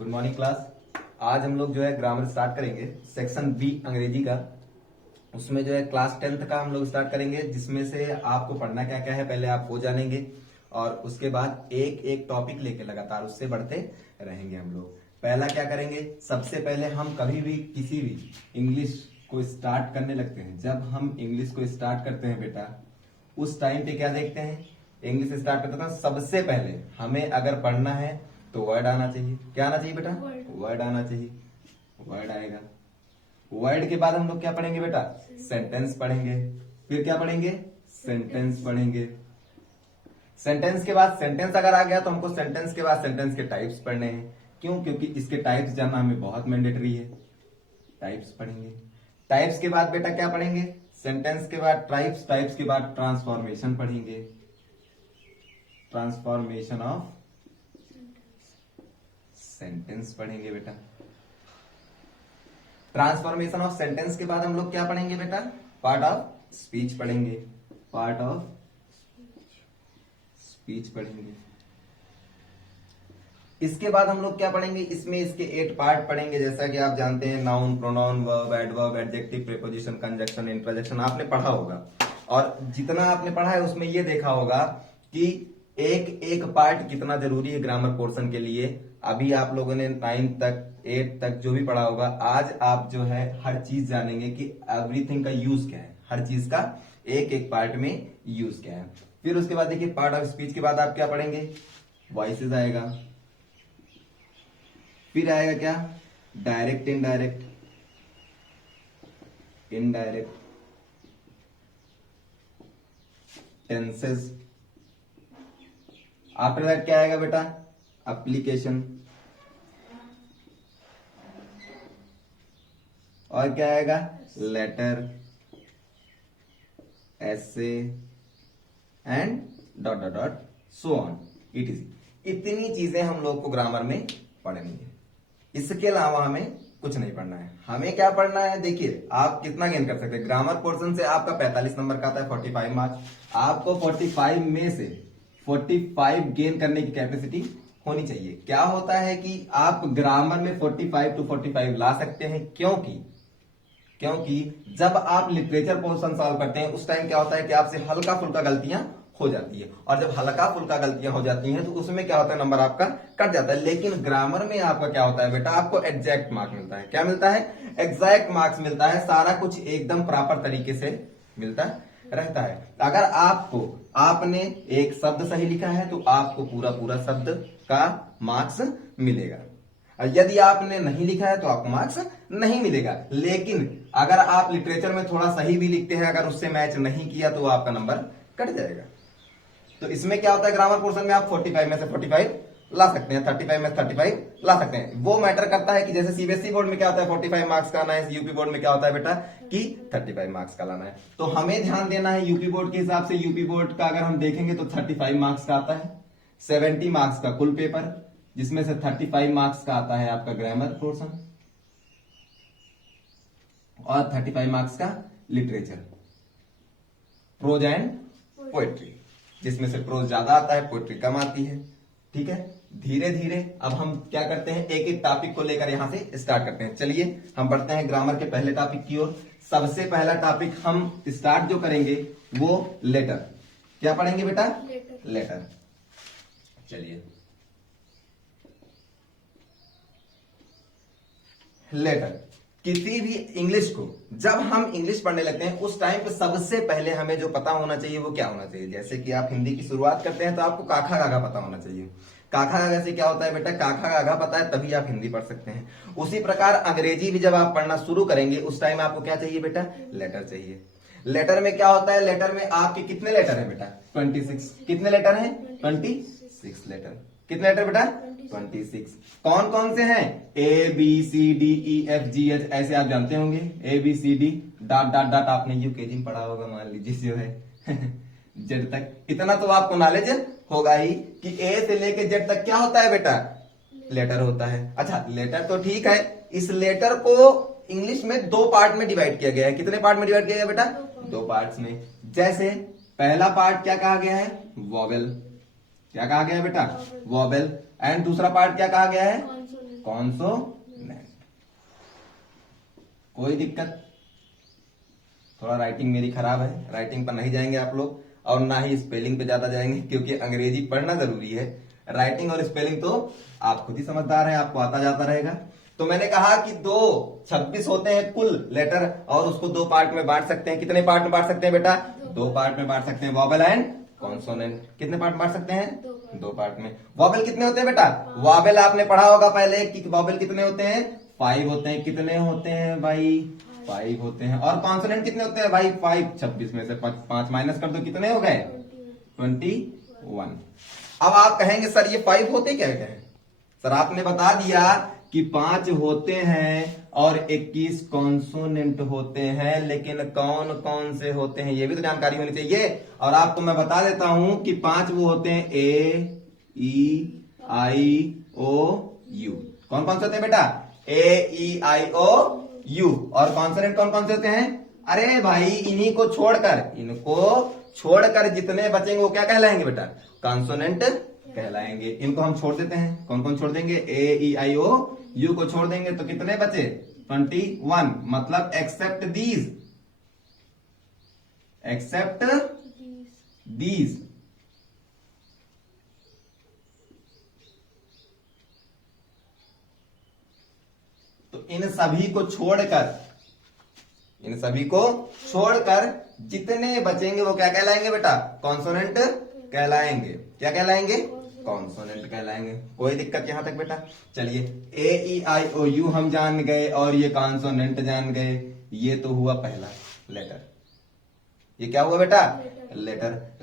Good morning class. आज हम लोग जो है ग्रामर स्टार्ट करेंगे, सेक्शन बी अंग्रेजी का। उसमें जो है क्लास 10th का हम लोग स्टार्ट करेंगे, जिसमें से आपको पढ़ना क्या क्या है पहले आप वो जानेंगे और उसके बाद एक एक टॉपिक लेके लगातार उससे बढ़ते रहेंगे हम लोग। पहला क्या करेंगे, सबसे पहले हम कभी भी किसी भी इंग्लिश को स्टार्ट करने लगते हैं, जब हम इंग्लिश को स्टार्ट करते हैं बेटा, उस टाइम पे क्या देखते हैं, इंग्लिश स्टार्ट करते हैं सबसे पहले हमें अगर पढ़ना है तो वर्ड आना चाहिए। क्या आना चाहिए बेटा? वर्ड आना चाहिए। वर्ड आएगा, वर्ड के बाद हम लोग क्या पढ़ेंगे बेटा? सेंटेंस पढ़ेंगे। फिर क्या पढ़ेंगे? सेंटेंस पढ़ेंगे। सेंटेंस के बाद सेंटेंस अगर आ गया तो हमको सेंटेंस के बाद सेंटेंस के टाइप्स पढ़ने हैं। क्यों? क्योंकि इसके टाइप्स जानना हमें बहुत मैंडेटरी है। टाइप्स पढ़ेंगे। टाइप्स के बाद बेटा क्या पढ़ेंगे? सेंटेंस के बाद टाइप्स, टाइप्स के बाद ट्रांसफॉर्मेशन पढ़ेंगे। ट्रांसफॉर्मेशन ऑफ सेंटेंस पढ़ेंगे बेटा। ट्रांसफॉर्मेशन ऑफ सेंटेंस के बाद हम लोग क्या पढ़ेंगे बेटा? पार्ट ऑफ स्पीच पढ़ेंगे। पार्ट ऑफ स्पीच पढ़ेंगे। इसके बाद हम लोग क्या पढ़ेंगे? इसमें इसके 8 पार्ट पढ़ेंगे, जैसा कि आप जानते हैं, noun, pronoun, verb, adverb, adjective, preposition, conjunction, interjection आपने पढ़ा होगा। और जितना आपने पढ़ा है उसमें यह देखा होगा कि एक एक पार्ट कितना जरूरी है ग्रामर पोर्शन के लिए। अभी आप लोगों ने 9 तक 8 तक जो भी पढ़ा होगा, आज आप जो है हर चीज जानेंगे कि एवरीथिंग का यूज क्या है, हर चीज का एक एक पार्ट में यूज क्या है। फिर उसके बाद देखिए, पार्ट ऑफ स्पीच के बाद आप क्या पढ़ेंगे? वॉइसेस आएगा। फिर आएगा क्या? Direct, indirect, indirect, tenses. After that क्या आएगा बेटा? एप्लीकेशन। और क्या आएगा? Letter, essay and dot dot dot so on it. इतनी चीजें हम लोग को ग्रामर में पढ़नी है। इसके अलावा हमें कुछ नहीं पढ़ना है। हमें क्या पढ़ना है? देखिए, आप कितना गेन कर सकते हैं ग्रामर पोर्शन से। आपका 45 नंबर का आता है, 45 मार्क्स। आपको 45 में से 45 गेन करने की कैपेसिटी होनी चाहिए। क्या होता है कि आप ग्रामर में 45 to 45 ला सकते हैं, क्योंकि जब आप लिटरेचर पोर्शन सॉल्व करते हैं उस टाइम क्या होता है कि आपसे हल्का फुल्का गलतियां हो जाती है, और जब हल्का फुल्का गलतियां हो जाती हैं तो उसमें क्या होता है, नंबर आपका कट जाता है। लेकिन ग्रामर में आपका क्या होता है बेटा? आपको एग्जैक्ट मार्क्स मिलता है। क्या मिलता है? एग्जैक्ट मार्क्स मिलता है। सारा कुछ एकदम प्रॉपर तरीके से मिलता रहता है। अगर आपने एक शब्द सही लिखा है तो आपको पूरा पूरा शब्द का मार्क्स मिलेगा। यदि आपने नहीं लिखा है तो आपको मार्क्स नहीं मिलेगा। लेकिन अगर आप लिटरेचर में थोड़ा सही भी लिखते हैं, अगर उससे मैच नहीं किया तो आपका नंबर कट जाएगा। तो इसमें क्या होता है, ग्रामर पोर्शन में आप 45 में से 45 ला सकते हैं, 35 में 35 ला सकते हैं। वो मैटर करता है कि जैसे सीबीएसई बोर्ड में क्या होता है, 45 मार्क्स का आना है, यूपी बोर्ड में क्या होता है बेटा कि 35 मार्क्स का लाना है। तो हमें ध्यान देना है यूपी बोर्ड के हिसाब से। यूपी बोर्ड का अगर हम देखेंगे तो 35 मार्क्स का आता है, 70 मार्क्स का कुल पेपर, जिसमें से 35 मार्क्स का आता है आपका ग्रामर पोर्शन और 35 मार्क्स का लिटरेचर, प्रोज एंड पोएट्री, जिसमें से प्रोज ज्यादा आता है, पोएट्री कम आती है। ठीक है, धीरे धीरे अब हम क्या करते हैं, एक एक टॉपिक को लेकर यहां से स्टार्ट करते हैं। चलिए हम बढ़ते हैं ग्रामर के पहले टॉपिक की ओर। सबसे पहला टॉपिक हम स्टार्ट जो करेंगे वो लेटर। क्या पढ़ेंगे बेटा? लेटर। चलिए, लेटर। किसी भी इंग्लिश को जब हम इंग्लिश पढ़ने लगते हैं उस टाइम पे सबसे पहले हमें जो पता होना चाहिए वो क्या होना चाहिए? जैसे कि आप हिंदी की शुरुआत करते हैं तो आपको काखा गाघा पता होना चाहिए। काखा गाघा से क्या होता है बेटा? काखा गाघा पता है तभी आप हिंदी पढ़ सकते हैं। उसी प्रकार अंग्रेजी भी जब आप पढ़ना शुरू करेंगे उस टाइम आपको क्या चाहिए बेटा? लेटर चाहिए। लेटर में क्या होता है? लेटर में आपके कितने लेटर है बेटा? 26। कितने लेटर हैं? 26 लेटर। कितने लेटर बेटा? 26। कौन कौन से हैं? A B C D E F G H, ऐसे आप जानते होंगे। A B C D dot dot dot आपने यूकेजी में पढ़ा होगा, मान लीजिए जो है जेड तक। इतना तो आपको नॉलेज होगा ही कि ए से लेके जेड तक क्या होता है बेटा? लेटर होता है। अच्छा, लेटर तो ठीक है। इस लेटर को इंग्लिश में 2 पार्ट में डिवाइड किया गया है। कितने पार्ट में डिवाइड किया गया बेटा? 2 पार्ट्स में। जैसे पहला पार्ट क्या कहा गया है? वॉवेल। क्या कहा गया है बेटा? वॉवेल। एंड दूसरा पार्ट क्या कहा गया है? कॉन्सोनेंट। कोई दिक्कत? थोड़ा राइटिंग मेरी खराब है, राइटिंग पर नहीं जाएंगे आप लोग और ना ही स्पेलिंग पे ज्यादा जाएंगे, क्योंकि अंग्रेजी पढ़ना जरूरी है। राइटिंग और स्पेलिंग तो आप खुद ही समझदार हैं, आपको आता जाता रहेगा। तो मैंने कहा कि 26 होते हैं कुल लेटर, और उसको 2 पार्ट में बांट सकते हैं। कितने पार्ट में बांट सकते हैं बेटा? 2 पार्ट में बांट सकते हैं, वॉवेल एंड कॉन्सोनेंट। कितने पार्ट बांट सकते हैं? 2 पार्ट में। वॉवेल कितने होते हैं बेटा? वॉवेल आपने पढ़ा होगा पहले कि वॉवेल कितने होते हैं? 5 होते हैं। कितने होते हैं भाई? 5 होते हैं। और कॉन्सोनेंट कितने होते हैं भाई? 5। 26 में से 5 माइनस कर दो, कितने हो गए? 21। अब आप कहेंगे सर ये 5 होते क्या है? सर आपने बता दिया कि 5 होते हैं और 21 कॉन्सोनेंट होते हैं, लेकिन कौन कौन से होते हैं ये भी तो जानकारी होनी चाहिए। और आपको मैं बता देता हूं कि 5 वो होते हैं A-E-I-O-U। कौन कौन से होते हैं बेटा? A-E-I-O-U। और कॉन्सोनेंट कौन कौन से होते हैं? अरे भाई इन्हीं को छोड़कर जितने बचेंगे वो क्या कहलाएंगे बेटा? कॉन्सोनेंट कहलाएंगे। इनको हम छोड़ देते हैं। कौन कौन छोड़ देंगे? A-E-I-O-U को छोड़ देंगे तो कितने बचे? 21। मतलब एक्सेप्ट दीज। तो इन सभी को छोड़कर जितने बचेंगे वो क्या कहलाएंगे बेटा? कॉन्सोनेंट कहलाएंगे। क्या कहलाएंगे? कॉन्सोनेंट कहलाएंगे। कोई दिक्कत यहां तक बेटा? चलिए A-E-I-O-U हम जान गए और ये कॉन्सोनेंट जान गए। ये तो हुआ पहला लेटर। ये क्या हुआ बेटा?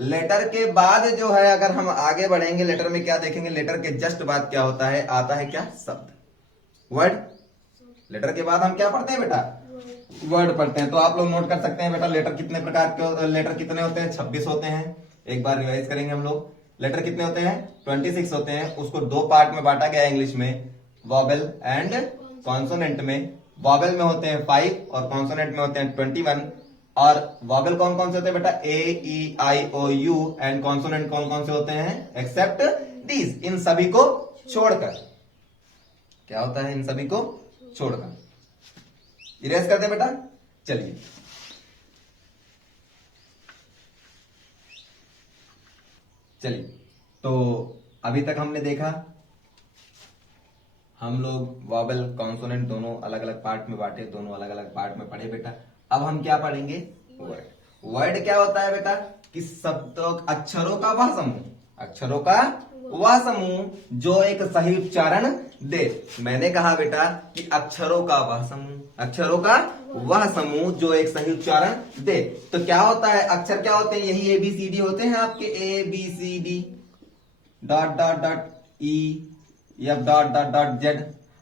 लेटर के बाद जो है अगर हम आगे बढ़ेंगे लेटर में क्या देखेंगे? लेटर के जस्ट बाद क्या होता है? आता है क्या? शब्द, वर्ड। लेटर के बाद हम क्या पढ़ते हैं बेटा? वर्ड पढ़ते हैं। तो आप लोग नोट कर सकते हैं बेटा लेटर कितने प्रकार के, लेटर कितने होते हैं? 26 होते हैं। एक बार रिवाइज करेंगे हम लोग। लेटर कितने होते हैं? 26 होते हैं। उसको 2 पार्ट में बांटा गया है इंग्लिश में, वॉवेल एंड कॉन्सोनेंट में। वॉवेल में होते हैं 5 और कॉन्सोनेंट में होते हैं 21। और वॉवेल कौन कौन से होते हैं बेटा? A-E-I-O-U। एंड कॉन्सोनेंट कौन कौन से होते हैं? Accept these. इन सभी को छोड़कर। क्या होता है? इन सभी को छोड़कर। इरेज कर दे बेटा। चलिए तो अभी तक हमने देखा, हम लोग वॉवेल कॉन्सोनेंट दोनों अलग अलग पार्ट में बांटे, दोनों अलग अलग पार्ट में पढ़े बेटा। अब हम क्या पढ़ेंगे? वर्ड क्या होता है बेटा? कि शब्दों अक्षरों का वह समूह जो एक सही उच्चारण दे। मैंने कहा बेटा कि अक्षरों का वह समूह जो एक सही उच्चारण दे। तो क्या होता है? अक्षर क्या होते हैं? यही ABCD होते हैं आपके, ABCD .E.F.Z।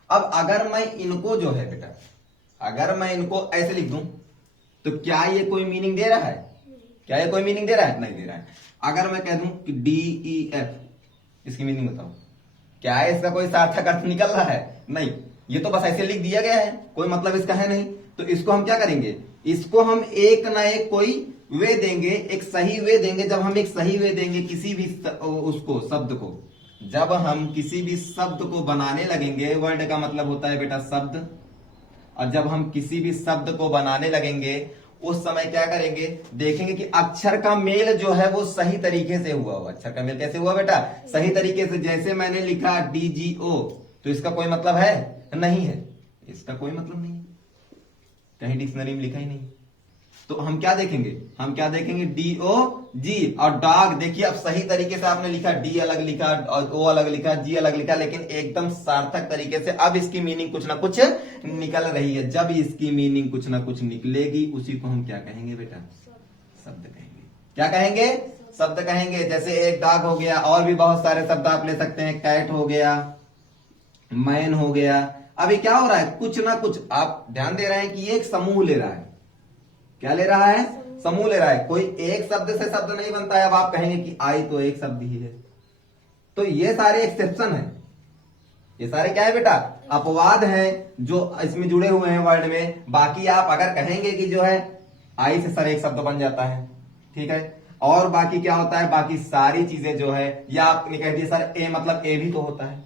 अब अगर मैं इनको जो है बेटा, अगर मैं इनको ऐसे लिख दूं तो क्या ये कोई मीनिंग दे रहा है? नहीं दे रहा है। अगर मैं कह दूं कि DEF, इसकी मीनिंग बताओ, क्या है इसका कोई सार्थक अर्थ निकल रहा है? नहीं, ये तो बस ऐसे लिख दिया गया है, कोई मतलब इसका है नहीं। तो इसको हम क्या करेंगे? इसको हम एक ना एक कोई वे देंगे, एक सही वे देंगे। जब हम एक सही वे देंगे किसी भी उसको शब्द को, जब हम किसी भी शब्द को बनाने लगेंगे, वर्ड का मतलब होता है बेटा शब्द, और जब हम किसी भी शब्द को बनाने लगेंगे उस समय क्या करेंगे? देखेंगे कि अक्षर का मेल जो है वो सही तरीके से हुआ। अक्षर का मेल कैसे हुआ बेटा? सही तरीके से। जैसे मैंने लिखा DGO, तो इसका कोई मतलब है? नहीं है, इसका कोई मतलब नहीं है, कहीं डिक्शनरी में लिखा ही नहीं। तो हम क्या देखेंगे? DOG। और डॉग देखिए, अब सही तरीके से आपने लिखा, D अलग लिखा और O अलग लिखा, G अलग लिखा, लेकिन एकदम सार्थक तरीके से। अब इसकी मीनिंग कुछ ना कुछ निकल रही है। जब इसकी मीनिंग कुछ ना कुछ निकलेगी उसी को हम क्या कहेंगे बेटा? शब्द कहेंगे। क्या कहेंगे? शब्द कहेंगे। जैसे एक डॉग हो गया, और भी बहुत सारे शब्द आप ले सकते हैं, कैट हो गया, मैन हो गया। अभी क्या हो रहा है? कुछ ना कुछ आप ध्यान दे रहे हैं कि ये एक समूह ले रहा है। क्या ले रहा है? समूह ले रहा है। कोई एक शब्द से शब्द नहीं बनता है। अब आप कहेंगे कि आई तो एक शब्द ही है। तो ये सारे एक्सेप्शन है, ये सारे क्या है बेटा? अपवाद हैं जो इसमें जुड़े हुए हैं वर्ड में। बाकी आप अगर कहेंगे कि जो है आई से सर एक शब्द बन जाता है, ठीक है। और बाकी क्या होता है? बाकी सारी चीजें जो है, या आपने कह दिया सर ए मतलब ए भी तो होता है,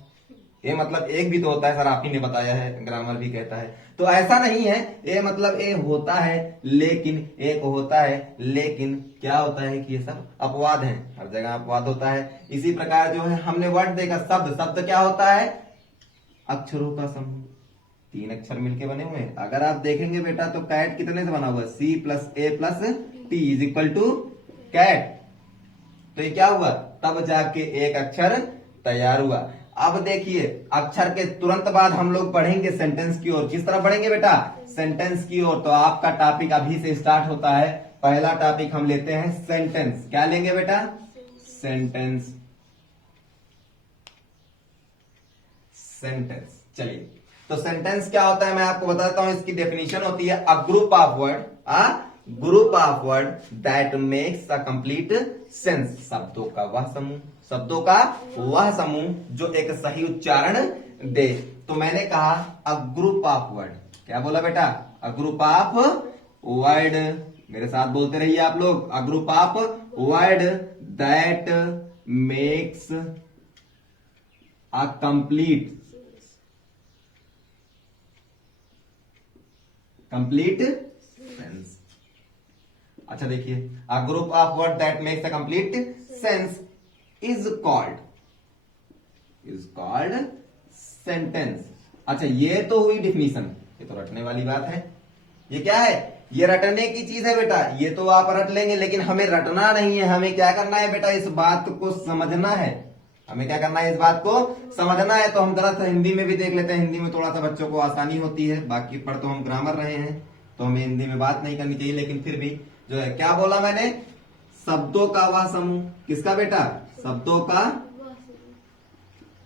ए मतलब एक भी तो होता है सर, आप ही ने बताया है, ग्रामर भी कहता है। तो ऐसा नहीं है, ए मतलब ए होता है लेकिन, एक होता है लेकिन क्या होता है कि ये सब अपवाद हैं, हर जगह अपवाद होता है। इसी प्रकार जो है हमने वर्ड देखा, शब्द, शब्द क्या होता है? अक्षरों का समूह, 3 अक्षर मिलके बने हुए हैं। अगर आप देखेंगे बेटा तो कैट कितने से बना हुआ है? C plus A plus T is equal to cat. तो ये क्या हुआ? तब जाके एक अक्षर तैयार हुआ। अब देखिए अक्षर के तुरंत बाद हम लोग पढ़ेंगे सेंटेंस की ओर। किस तरह पढ़ेंगे बेटा? सेंटेंस की ओर। तो आपका टॉपिक अभी से स्टार्ट होता है। पहला टॉपिक हम लेते हैं सेंटेंस। क्या लेंगे बेटा? सेंटेंस। सेंटेंस। चलिए, तो सेंटेंस क्या होता है मैं आपको बताता हूं। इसकी डेफिनेशन होती है अ group of word, group of word that makes a complete sense. शब्दों का वह समूह, शब्दों का वह समूह जो एक सही उच्चारण दे। तो मैंने कहा अ ग्रुप ऑफ वर्ड। क्या बोला बेटा? अ ग्रुप ऑफ वर्ड। मेरे साथ बोलते रहिए आप लोग। अ group of word that makes a complete sense. अच्छा देखिए, अ group of word that makes a complete sense is called sentence. अच्छा, ये तो हुई डिफिनीशन, ये तो रटने वाली बात है। ये क्या है? ये रटने की चीज है बेटा। ये तो आप रट लेंगे, लेकिन हमें रटना नहीं है। हमें क्या करना है बेटा? इस बात को समझना है। हमें क्या करना है? इस बात को समझना है। तो हम जरा सा हिंदी में भी देख लेते हैं। हिंदी में थोड़ा सा बच्चों को आसानी होती है। बाकी पढ़ तो हम ग्रामर रहे हैं, तो हमें हिंदी में बात नहीं करनी चाहिए, लेकिन फिर भी जो है, क्या बोला मैंने? शब्दों का वह समूह। किसका बेटा? शब्दों का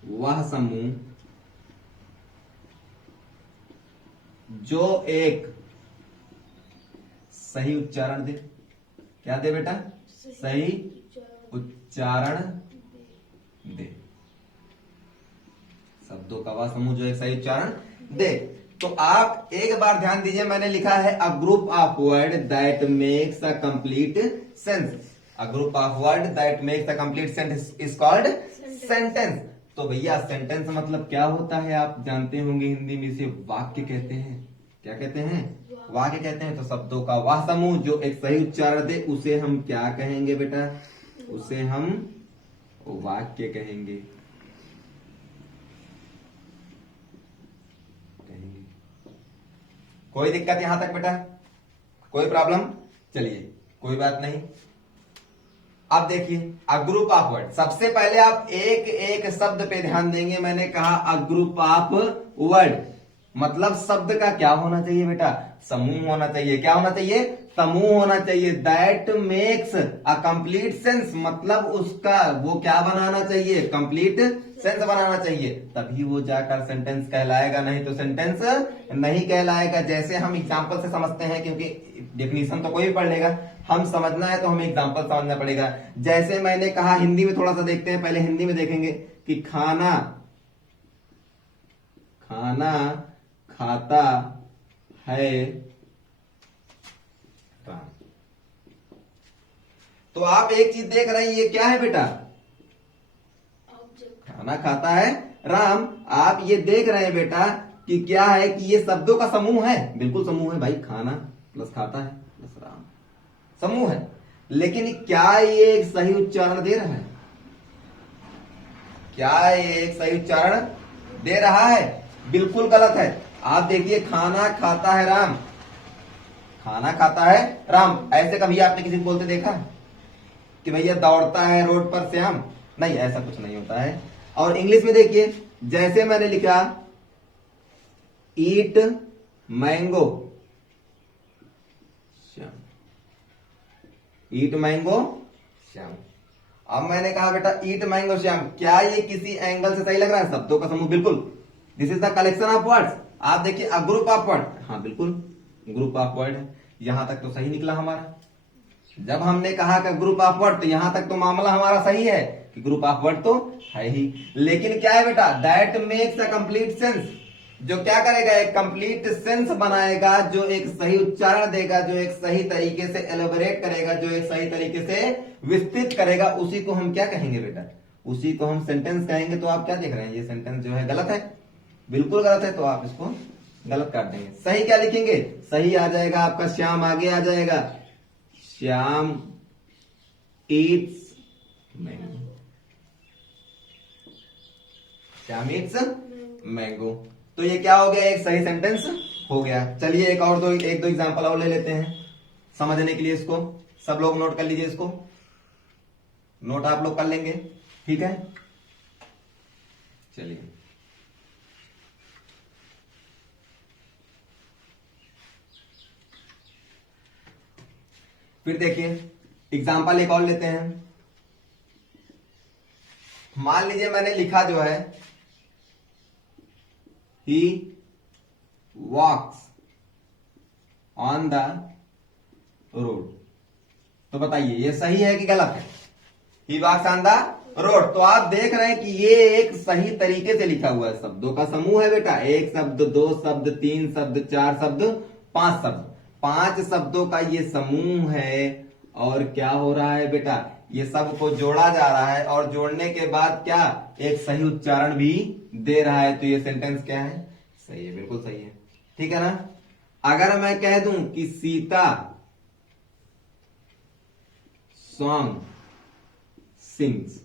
वह समूह जो एक सही उच्चारण दे। क्या दे बेटा? सही उच्चारण दे। शब्दों का वह समूह जो एक सही उच्चारण दे। तो आप एक बार ध्यान दीजिए, मैंने लिखा है अ group of word that makes a complete sense. A group of word that makes a complete sense is called sentence. तो भैया सेंटेंस मतलब क्या होता है? आप जानते होंगे, हिंदी में इसे वाक्य कहते हैं। क्या कहते हैं? वाक्य कहते हैं। तो शब्दों का वह समूह जो एक सही उच्चारण दे, उसे हम क्या कहेंगे बेटा? उसे हम वाक्य कहेंगे। कोई दिक्कत यहां तक बेटा? कोई प्रॉब्लम? चलिए, कोई बात नहीं। अब देखिए अ ग्रुप ऑफ वर्ड। सबसे पहले आप एक एक शब्द पे ध्यान देंगे। मैंने कहा अ ग्रुप ऑफ वर्ड मतलब शब्द का क्या होना चाहिए बेटा? समूह होना चाहिए। क्या होना चाहिए? समूह होना चाहिए। That makes a complete sense मतलब उसका वो क्या बनाना चाहिए? कंप्लीट सेंस बनाना चाहिए। तभी वो जाकर सेंटेंस कहलाएगा, नहीं तो सेंटेंस नहीं कहलाएगा। जैसे हम एग्जांपल से समझते हैं, क्योंकि डेफिनेशन तो कोई भी पढ़ लेगा, हम समझना है तो हमें एग्जांपल समझना पड़ेगा। जैसे मैंने कहा, हिंदी में थोड़ा सा देखते हैं। पहले हिंदी में देखेंगे कि खाना खाता है राम। तो आप एक चीज देख रहे हैं, ये क्या है बेटा? खाना खाता है राम। आप ये देख रहे हैं बेटा कि क्या है कि ये शब्दों का समूह है। बिल्कुल समूह है भाई। खाना प्लस खाता है प्लस राम, समूह है। लेकिन क्या ये एक सही उच्चारण दे रहा है? क्या ये एक सही उच्चारण दे रहा है? बिल्कुल गलत है। आप देखिए, खाना खाता है राम, खाना खाता है राम। ऐसे कभी आपने किसी को बोलते देखा कि भैया दौड़ता है रोड पर श्याम? नहीं, ऐसा कुछ नहीं होता है। और इंग्लिश में देखिए, जैसे मैंने लिखा ईट मैंगो श्याम, ईट मैंगो श्याम। अब मैंने कहा बेटा ईट मैंगो श्याम, क्या ये किसी एंगल से सही लग रहा है? शब्दों का समूह, बिल्कुल। This is the collection of words. आप देखिए अ ग्रुप ऑफ वर्ड, हाँ बिल्कुल ग्रुप ऑफ वर्ड है। यहां तक तो सही निकला हमारा। जब हमने कहा कि ग्रुप ऑफ वर्ड, तो यहां तक तो मामला हमारा सही है कि ग्रुप ऑफ वर्ड तो है ही। लेकिन क्या है बेटा? That makes a complete sense, जो क्या करेगा? एक कंप्लीट सेंस बनाएगा, जो एक सही उच्चारण देगा, जो एक सही तरीके से एलोबरेट करेगा, जो एक सही तरीके से विस्तृत करेगा, उसी को हम क्या कहेंगे बेटा? उसी को हम सेंटेंस कहेंगे। तो आप क्या देख रहे हैं, ये सेंटेंस जो है गलत है, बिल्कुल गलत है, तो आप इसको गलत काट देंगे। सही क्या लिखेंगे, सही आ जाएगा आपका श्याम, आगे आ जाएगा Shyam Yeats mango, Shyam Yeats mango. तो ये क्या हो गया, एक सही सेंटेंस हो गया। चलिए एक दो एग्जांपल और ले लेते हैं समझने के लिए। इसको सब लोग नोट कर लीजिए, इसको नोट आप लोग कर लेंगे, ठीक है। चलिए फिर देखिए एग्जांपल एक और लेते हैं। मान लीजिए मैंने लिखा जो है ही वॉक्स ऑन द रोड, तो बताइए ये सही है कि गलत है। ही वॉक्स ऑन द रोड, तो आप देख रहे हैं कि ये एक सही तरीके से लिखा हुआ है, शब्दों का समूह है बेटा, एक शब्द, दो शब्द, तीन शब्द, चार शब्द, पांच शब्द, पांच शब्दों का ये समूह है। और क्या हो रहा है बेटा, ये सब को जोड़ा जा रहा है और जोड़ने के बाद क्या एक सही उच्चारण भी दे रहा है। तो ये सेंटेंस क्या है, सही है, बिल्कुल सही है, ठीक है ना। अगर मैं कह दूं कि सीता सॉन्ग सिंग्स,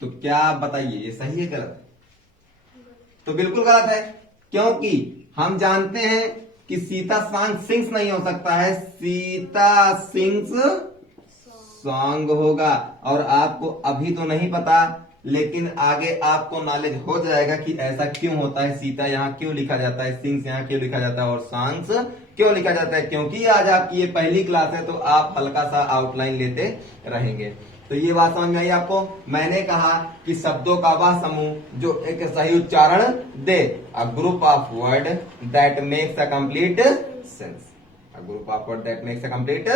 तो क्या आप बताइए ये सही है गलत, तो बिल्कुल गलत है, क्योंकि हम जानते हैं कि सीता सॉन्ग सिंग्स नहीं हो सकता है, सीता सिंग्स सॉन्ग होगा। और आपको अभी तो नहीं पता, लेकिन आगे आपको नॉलेज हो जाएगा कि ऐसा क्यों होता है, सीता यहां क्यों लिखा जाता है, सिंग्स यहां क्यों लिखा जाता है और सॉन्ग्स क्यों लिखा जाता है। क्योंकि आज आपकी ये पहली क्लास है, तो आप हल्का सा आउटलाइन लेते रहेंगे। तो ये बात समझ में आई आपको। मैंने कहा कि शब्दों का वह समूह जो एक सही उच्चारण दे, a group of word that makes a complete sense, a group of word that makes a complete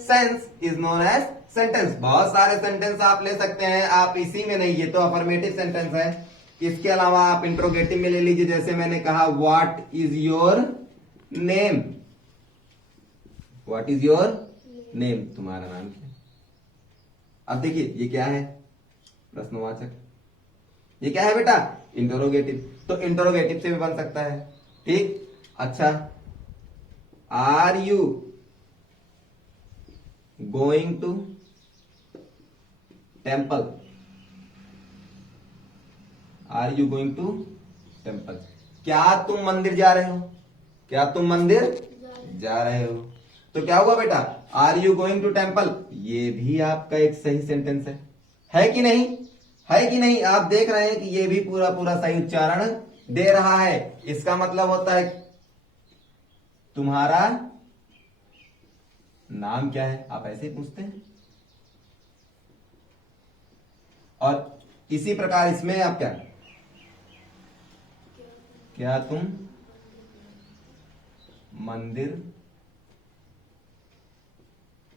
sense is known as sentence. बहुत सारे सेंटेंस आप ले सकते हैं, आप इसी में नहीं, ये तो अफर्मेटिव सेंटेंस है। इसके अलावा आप इंट्रोगेटिव में ले लीजिए, जैसे मैंने कहा what is your name, what is your name, तुम्हारा नाम क्या है। अब देखिए ये क्या है, प्रश्नवाचक, ये क्या है बेटा, इंटरोगेटिव। तो इंटरोगेटिव से भी बन सकता है, ठीक। अच्छा, are you going to temple, are you going to temple, क्या तुम मंदिर जा रहे हो, क्या तुम मंदिर जा रहे हो। तो क्या हुआ बेटा, are you going to temple, ये भी आपका एक सही सेंटेंस है कि नहीं, है कि नहीं। आप देख रहे हैं कि ये भी पूरा पूरा सही उच्चारण दे रहा है। इसका मतलब होता है तुम्हारा नाम क्या है, आप ऐसे ही पूछते हैं। और इसी प्रकार इसमें आप क्या तुम मंदिर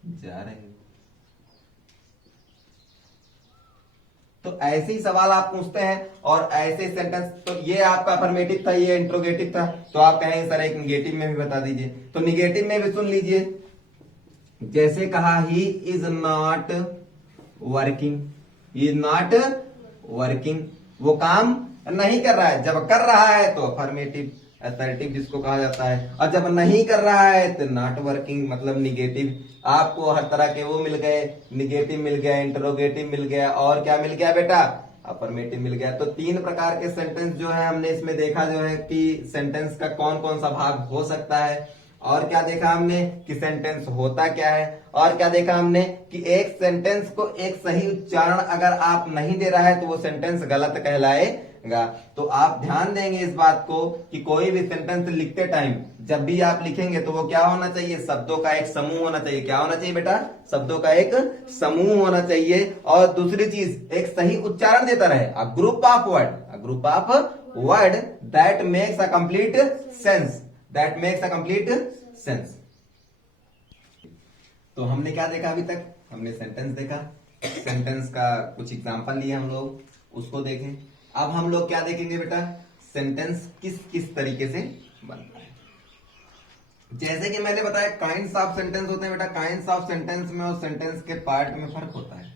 जा रहे हो। तो ऐसे ही सवाल आप पूछते हैं और ऐसे सेंटेंस। तो ये आपका अफर्मेटिव था, ये इंट्रोगेटिव था, तो आप कहेंगे सर एक निगेटिव में भी बता दीजिए। तो निगेटिव में भी सुन लीजिए, जैसे कहा he is not working, he is not working, वो काम नहीं कर रहा है। जब कर रहा है तो अफर्मेटिव असर्टिव जिसको कहा जाता है, और जब नहीं कर रहा है तो नॉट वर्किंग मतलब निगेटिव। आपको हर तरह के वो मिल गए, निगेटिव मिल गया, इंटरोगेटिव मिल गया, और क्या मिल गया बेटा, अफर्मेटिव मिल गया। तो तीन प्रकार के सेंटेंस जो है हमने इसमें देखा जो है कि सेंटेंस का कौन कौन सा भाग हो सकता है, और क्या देखा हमने कि सेंटेंस होता क्या है, और क्या देखा हमने कि एक सेंटेंस को एक सही उच्चारण अगर आप नहीं दे रहा है तो वो सेंटेंस गलत कहलाएगा। तो आप ध्यान देंगे इस बात को कि कोई भी सेंटेंस लिखते टाइम जब भी आप लिखेंगे तो वो क्या होना चाहिए, शब्दों का एक समूह होना चाहिए। क्या होना चाहिए बेटा, शब्दों का एक समूह होना चाहिए। और दूसरी चीज एक सही उच्चारण देता रहे, अ group of word, a group of word that makes a complete sense, that makes a complete sense. तो हमने क्या देखा अभी तक, हमने सेंटेंस देखा, सेंटेंस का कुछ एग्जांपल लिए हम लोग, उसको देखें। अब हम लोग क्या देखेंगे बेटा, सेंटेंस किस किस तरीके से बनता है। जैसे कि मैंने बताया काइंड्स ऑफ सेंटेंस होते हैं बेटा, काइंड्स ऑफ सेंटेंस में और सेंटेंस के पार्ट में फर्क होता है।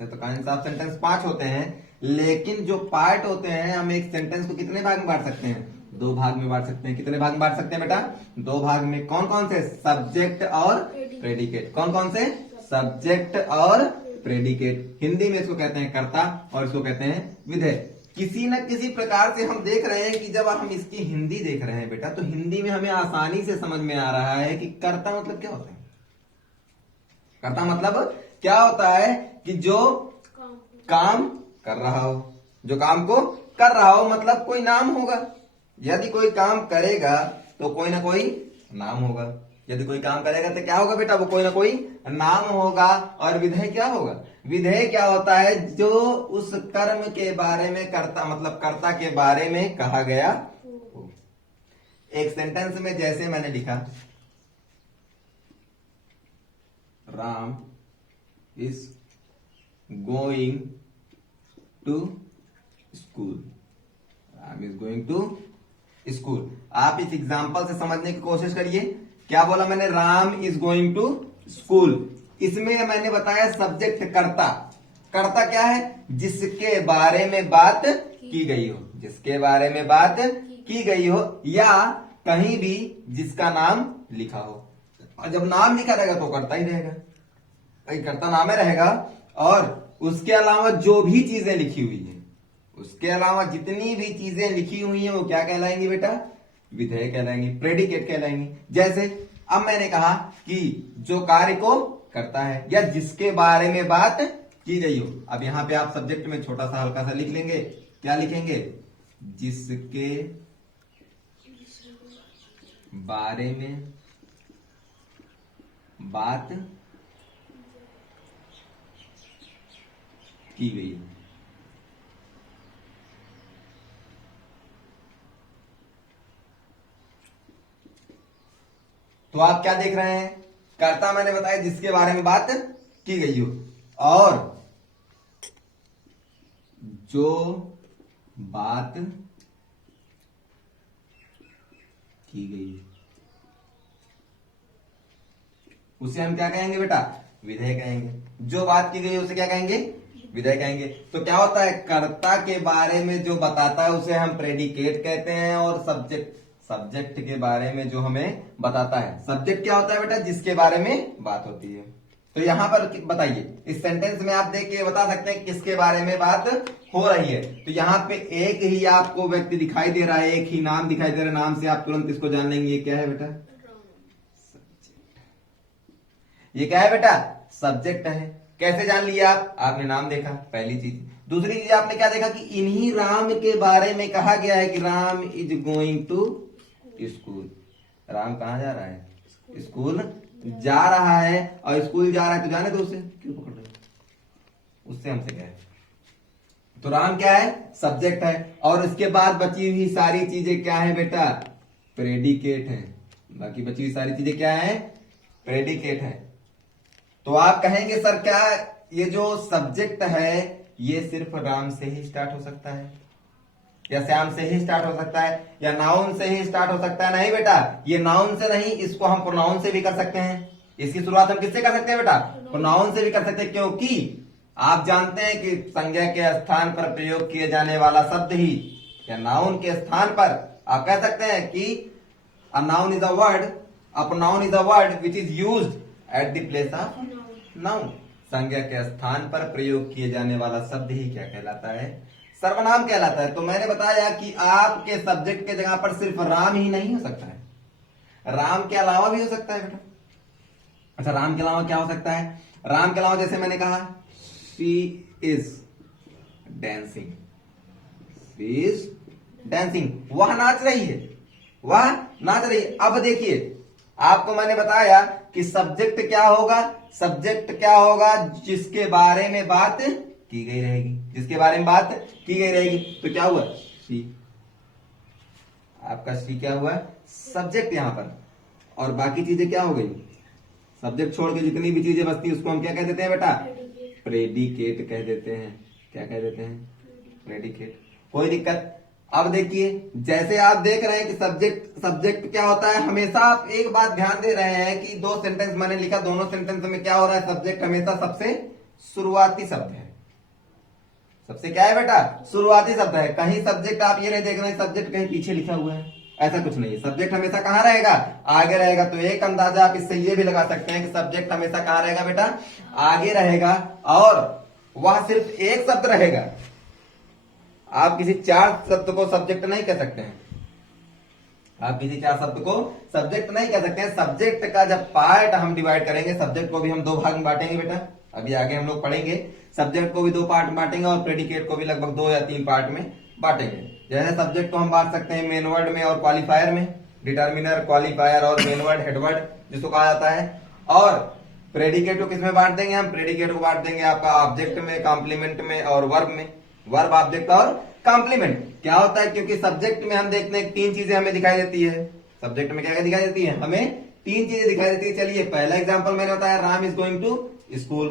वैसे तो काइंड्स ऑफ सेंटेंस 5 होते हैं, लेकिन जो पार्ट होते हैं हम एक सेंटेंस को कितने भाग में बांट सकते हैं? 2 भाग में बांट सकते हैं। कितने भाग में बांट सकते हैं बेटा? 2 भाग में। कौन कौन से? सब्जेक्ट और प्रेडिकेट। कौन कौन से? सब्जेक्ट और प्रेडिकेट। हिंदी में इसको कहते हैं कर्ता और इसको कहते हैं विधेय। किसी न किसी प्रकार से हम देख रहे हैं कि जब हम इसकी हिंदी देख रहे हैं बेटा, तो हिंदी में हमें आसानी से समझ में आ रहा है कि कर्ता मतलब क्या होता है। कर्ता मतलब क्या होता है कि जो काम कर रहा हो, जो काम को कर रहा हो, मतलब कोई नाम होगा। यदि कोई काम करेगा तो कोई ना कोई नाम होगा। यदि कोई काम करेगा तो क्या होगा बेटा? वो कोई ना कोई नाम होगा। और विधेय क्या होगा? विधेय क्या होता है? जो उस कर्म के बारे में कर्ता मतलब कर्ता के बारे में कहा गया हो। एक सेंटेंस में जैसे मैंने लिखा, Ram is going to school. Ram is going to school. आप इस एग्जाम्पल से समझने की कोशिश करिए। क्या बोला मैंने? Ram is going to school. इसमें मैंने बताया सब्जेक्ट कर्ता। कर्ता क्या है? जिसके बारे में बात की गई हो, जिसके बारे में बात की गई हो, या कहीं भी जिसका नाम लिखा हो। और जब नाम लिखा रहेगा तो कर्ता ही रहेगा, कर्ता नाम में रहेगा। और उसके अलावा जो भी चीजें लिखी हुई है, उसके अलावा जितनी भी चीजें लिखी हुई है वो क्या कहलाएंगी बेटा? विधेय कहलाएंगी, प्रेडिकेट कहलाएंगी। जैसे अब मैंने कहा कि जो कार्य को करता है या जिसके बारे में बात की गई हो। अब यहां पे आप सब्जेक्ट में छोटा सा हल्का सा लिख लेंगे। क्या लिखेंगे? जिसके बारे में बात की गई है। तो आप क्या देख रहे हैं? कर्ता मैंने बताया जिसके बारे में बात की गई हो, और जो बात की गई है उसे हम क्या कहेंगे बेटा? विधेय कहेंगे। जो बात की गई है उसे क्या कहेंगे? विधेय कहेंगे। तो क्या होता है? कर्ता के बारे में जो बताता है उसे हम प्रेडिकेट कहते हैं, और सब्जेक्ट के बारे में जो हमें बताता है, सब्जेक्ट क्या होता है बेटा? जिसके बारे में बात होती है। तो यहां पर बताइए, इस सेंटेंस में आप देख के बता सकते हैं किसके बारे में बात हो रही है। तो यहां पे एक ही आपको व्यक्ति दिखाई दे रहा है, एक ही नाम दिखाई दे रहा है। नाम से आप तुरंत इसको जान लेंगे ये क्या है बेटा? ये क्या है बेटा? सब्जेक्ट है। कैसे जान लिया आप? आपने नाम देखा, पहली चीज। दूसरी चीज आपने क्या देखा कि इन्हीं राम के बारे में कहा गया है कि Ram is going to school. Ram कहां जा रहा है? स्कूल जा रहा है। और स्कूल जा रहा है तो जाने दो उसे, क्यों पकड़ रहे हो? उससे हमसे क्या है? तो राम क्या है? सब्जेक्ट है। और उसके बाद बची हुई सारी चीजें क्या है बेटा? प्रेडिकेट है। बाकी बची हुई सारी चीजें क्या है? प्रेडिकेट है। तो आप कहेंगे सर क्या ये जो सब्जेक्ट है ये सिर्फ राम से ही स्टार्ट हो सकता है, या श्याम से ही स्टार्ट हो सकता है, या नाउन से ही स्टार्ट हो सकता है? नहीं बेटा, ये नाउन से नहीं, इसको हम प्रोनाउन से भी कर सकते हैं। इसकी शुरुआत हम किससे कर सकते हैं बेटा? प्रोनाउन से भी कर सकते हैं, क्योंकि आप जानते हैं कि संज्ञा के स्थान पर प्रयोग किए जाने वाला शब्द ही, या नाउन के स्थान पर आप कह सकते हैं कि a noun is a word, a pronoun is a word which is used at the place of noun. संज्ञा के स्थान पर प्रयोग किए जाने वाला शब्द ही क्या कहलाता है? सर्वनाम कहलाता है। तो मैंने बताया कि आपके सब्जेक्ट के जगह पर सिर्फ राम ही नहीं हो सकता है, राम के अलावा भी हो सकता है बेटा। अच्छा, राम के अलावा क्या हो सकता है? राम के अलावा जैसे मैंने कहा she is dancing, she is dancing, वह नाच रही है, वह नाच रही है। अब देखिए, आपको मैंने बताया कि सब्जेक्ट क्या होगा? सब्जेक्ट क्या होगा? जिसके बारे में बात की गई रहेगी, जिसके बारे में बात की गई रहेगी। तो क्या हुआ? शी, आपका शी क्या हुआ? सब्जेक्ट यहां पर। और बाकी चीजें क्या हो गई? सब्जेक्ट छोड़ के जितनी भी चीजें बचती उसको हम क्या कह देते हैं बेटा? प्रेडिकेट कह देते हैं। क्या कह देते हैं? प्रेडिकेट। कोई दिक्कत? अब देखिए, जैसे आप देख रहे हैं कि सब्जेक्ट क्या होता है, हमेशा आप एक बात ध्यान दे रहे हैं कि 2 सेंटेंस मैंने लिखा, दोनों सेंटेंस में क्या हो रहा है? सब्जेक्ट हमेशा सबसे शुरुआती शब्द है। सबसे क्या है बेटा, शुरुआती शब्द है। कहीं सब्जेक्ट आप ये नहीं देख रहे हैं सब्जेक्ट कहीं पीछे लिखा हुआ है, ऐसा कुछ नहीं है। सब्जेक्ट हमेशा कहाँ रहेगा, आगे रहेगा। तो एक अंदाजा आप इससे ये भी लगा सकते हैं कि सब्जेक्ट हमेशा कहाँ रहेगा बेटा, आगे रहेगा, और वह सिर्फ एक शब्द रहेगा। आप किसी चार शब्द को सब्जेक्ट नहीं कह सकते हैं, आप किसी चार शब्द को सब्जेक्ट नहीं कह सकते हैं। सब्जेक्ट का जब पार्ट हम डिवाइड करेंगे, सब्जेक्ट को भी हम दो भाग में बांटेंगे बेटा, अभी आगे हम लोग पढ़ेंगे। सब्जेक्ट को भी दो पार्ट में बांटेंगे और प्रेडिकेट को भी लगभग 2 या 3 पार्ट में बांटेंगे। जैसे सब्जेक्ट को हम बांट सकते हैं मेन वर्ड में और क्वालिफायर में, डिटर्मिनर, क्वालिफायर और मेन वर्ड, हेड वर्ड जिसको कहा जाता है। और प्रेडिकेट को किसमें बांट देंगे हम, प्रेडिकेट को बांट देंगे आपका ऑब्जेक्ट में, कॉम्प्लीमेंट में और वर्ब में। वर्ब, ऑब्जेक्ट और कॉम्प्लीमेंट क्या होता है, क्योंकि सब्जेक्ट में हम देखते हैं 3 चीजें हमें दिखाई देती है। सब्जेक्ट में क्या क्या दिखाई देती है, हमें 3 चीजें दिखाई देती है। चलिए पहला एग्जांपल मैंने बताया, Ram is going to school,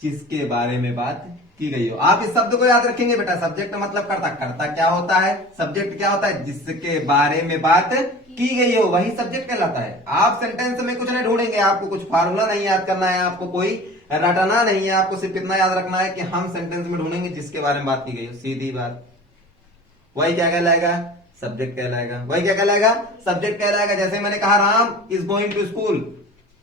किसके बारे में बात की गई हो। आप इस शब्द को याद रखेंगे बेटा, सब्जेक्ट मतलब कर्ता। कर्ता क्या होता है, सब्जेक्ट क्या होता है, जिसके बारे में बात की गई हो वही सब्जेक्ट कहलाता है। आप सेंटेंस में कुछ नहीं ढूंढेंगे, आपको कुछ फार्मूला नहीं याद करना है, आपको कोई रटाना नहीं है, आपको सिर्फ इतना याद रखना है कि हम सेंटेंस में ढूंढेंगे जिसके बारे में बात की गई हो, सीधी बात। वही क्या कहलाएगा, सब्जेक्ट कहलाएगा। वही क्या कहलाएगा, सब्जेक्ट कहलाएगा। जैसे मैंने कहा Ram is going to school,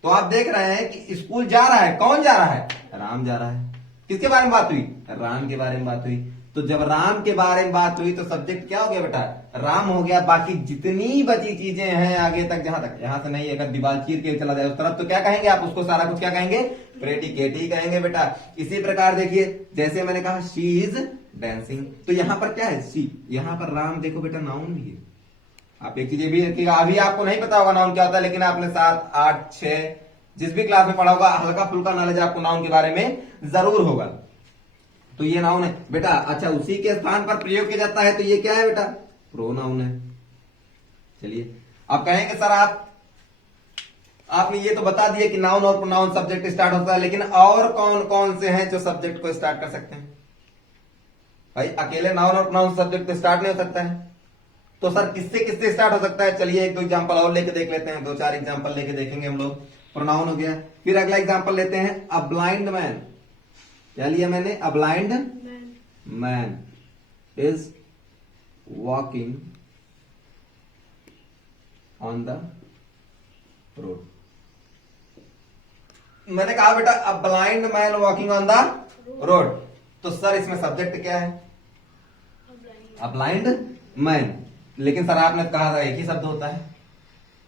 तो आप देख रहे हैं कि स्कूल जा रहा है, कौन जा रहा है, राम जा रहा है। किसके बारे में बात हुई, राम के बारे में बात हुई। तो जब राम के बारे में बात हुई तो सब्जेक्ट क्या हो गया बेटा, राम हो गया। बाकी जितनी बची चीजें हैं आगे तक, जहां तक, यहां से नहीं, अगर दीवार चीर के चला जाए उस तरफ तो क्या कहेंगे आप उसको, सारा कुछ क्या कहेंगे, प्रेडिकेट ही कहेंगे बेटा। इसी प्रकार देखिए, जैसे मैंने कहा शी इज डांसिंग, तो यहां पर क्या है, शी, यहां पर राम देखो बेटा नाउन भी है। आप एक चीज ये भी रखिएगा, अभी आपको नहीं पता होगा नाउन क्या होता है, लेकिन आपने 7, 8, 6 जिस भी क्लास में पढ़ा होगा, हल्का फुल्का नॉलेज आपको नाउन के बारे में जरूर होगा। तो ये नाउन है बेटा। अच्छा, उसी के स्थान पर प्रयोग किया जाता है, तो ये क्या है बेटा, प्रोनाउन है। चलिए अब कहेंगे सर आपने ये तो बता दिया कि नाउन और प्रोनाउन सब्जेक्ट स्टार्ट होता है, लेकिन और कौन कौन से हैं जो सब्जेक्ट को स्टार्ट कर सकते हैं। भाई अकेले नाउन और प्रोनाउन सब्जेक्ट तो स्टार्ट नहीं हो सकता है, तो सर किससे किससे स्टार्ट हो सकता है। चलिए 1-2 एग्जांपल और लेके देख लेते हैं, 2-4 एग्जांपल लेके देखेंगे हम लोग। प्रोनाउन हो गया, फिर अगला एग्जांपल लेते हैं, अ ब्लाइंड मैन। क्या लिया मैंने, a blind man is walking on the road. मैंने कहा बेटा a blind man walking on the road, तो सर इसमें सब्जेक्ट क्या है, अ ब्लाइंड मैन। लेकिन सर आपने कहा था एक ही शब्द होता है,